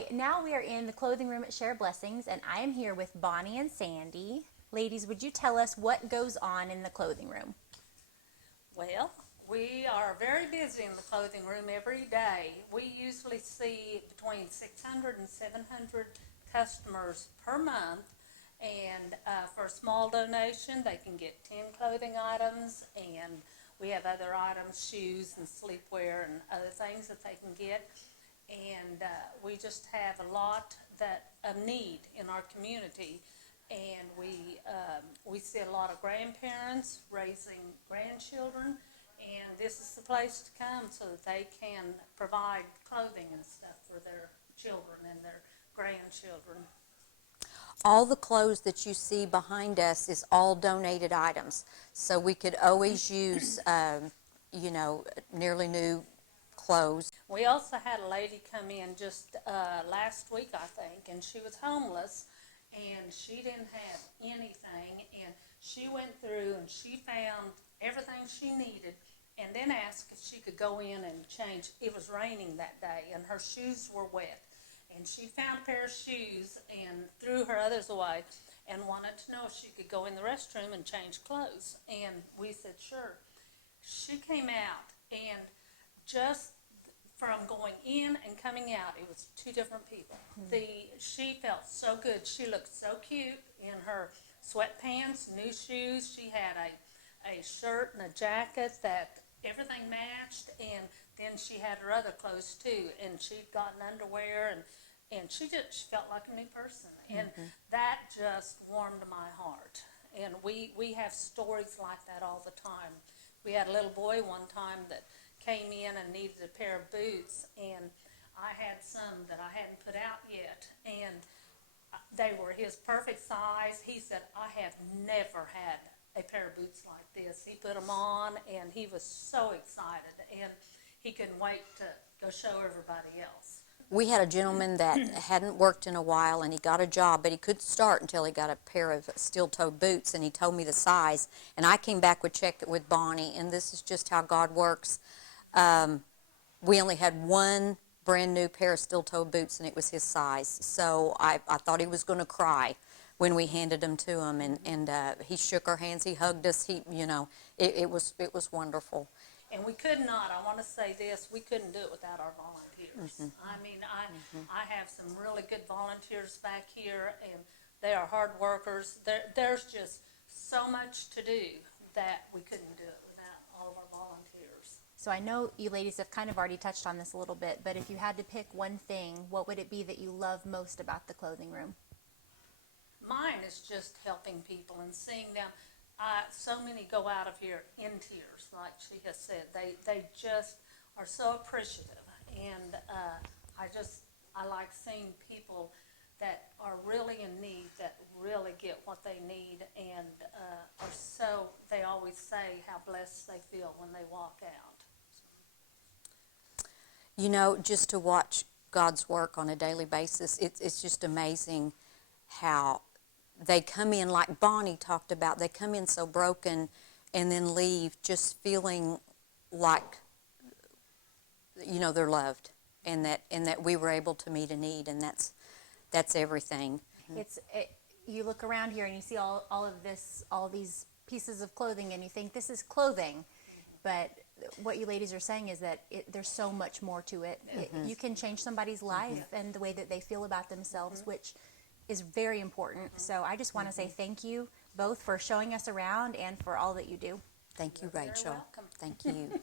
Hi, now we are in the clothing room at Share Blessings, and I am here with Bonnie and Sandy. Ladies, would you tell us what goes on in the clothing room? Well, we are very busy in the clothing room every day. We usually see between 600 and 700 customers per month. And for a small donation, they can get 10 clothing items. And we have other items, shoes and sleepwear and other things that they can get. And we just have a lot of need in our community. And we see a lot of grandparents raising grandchildren, and this is the place to come so that they can provide clothing and stuff for their children and their grandchildren. All the clothes that you see behind us is all donated items. So we could always use, nearly new clothes. We also had a lady come in just last week, I think, and she was homeless, and she didn't have anything, and she went through and she found everything she needed, and then asked if she could go in and change. It was raining that day, and her shoes were wet, and she found a pair of shoes and threw her others away and wanted to know if she could go in the restroom and change clothes, and we said sure. She came out, and just from going in and coming out, it was two different people. She felt so good. She looked so cute in her sweatpants, new shoes. She had a shirt and a jacket that everything matched, and then she had her other clothes too, and she'd gotten underwear, and she felt like a new person, and that just warmed my heart. And we have stories like that all the time. We had a little boy one time that came in and needed a pair of boots, and I had some that I hadn't put out yet, and they were his perfect size. He said, I have never had a pair of boots like this. He put them on, and he was so excited, and he couldn't wait to go show everybody else. We had a gentleman that hadn't worked in a while, and he got a job, but he couldn't start until he got a pair of steel-toed boots, and he told me the size. And I came back with check it with Bonnie, and this is just how God works. We only had one brand new pair of steel-toed boots, and it was his size. So I thought he was going to cry when we handed them to him, and he shook our hands, he hugged us. It was wonderful. And we could not, I want to say this, we couldn't do it without our volunteers. I have some really good volunteers back here, and they are hard workers. There's just so much to do that we couldn't do it without all of our volunteers. So I know you ladies have kind of already touched on this a little bit, but if you had to pick one thing, what would it be that you love most about the clothing room? Mine is just helping people and seeing them. So many go out of here in tears, like she has said. They just are so appreciative, and I like seeing people that are really in need, that really get what they need, and they always say how blessed they feel when they walk out. You know, just to watch God's work on a daily basis, it's just amazing how they come in, like Bonnie talked about, they come in so broken and then leave just feeling like, they're loved, and that we were able to meet a need, and that's everything. You look around here and you see all of this, all these pieces of clothing, and you think this is clothing, but what you ladies are saying is that there's so much more to it. You can change somebody's life and the way that they feel about themselves, which is very important. So I just want to say thank you both for showing us around and for all that you do. Thank you, Rachel. You're welcome. Thank you.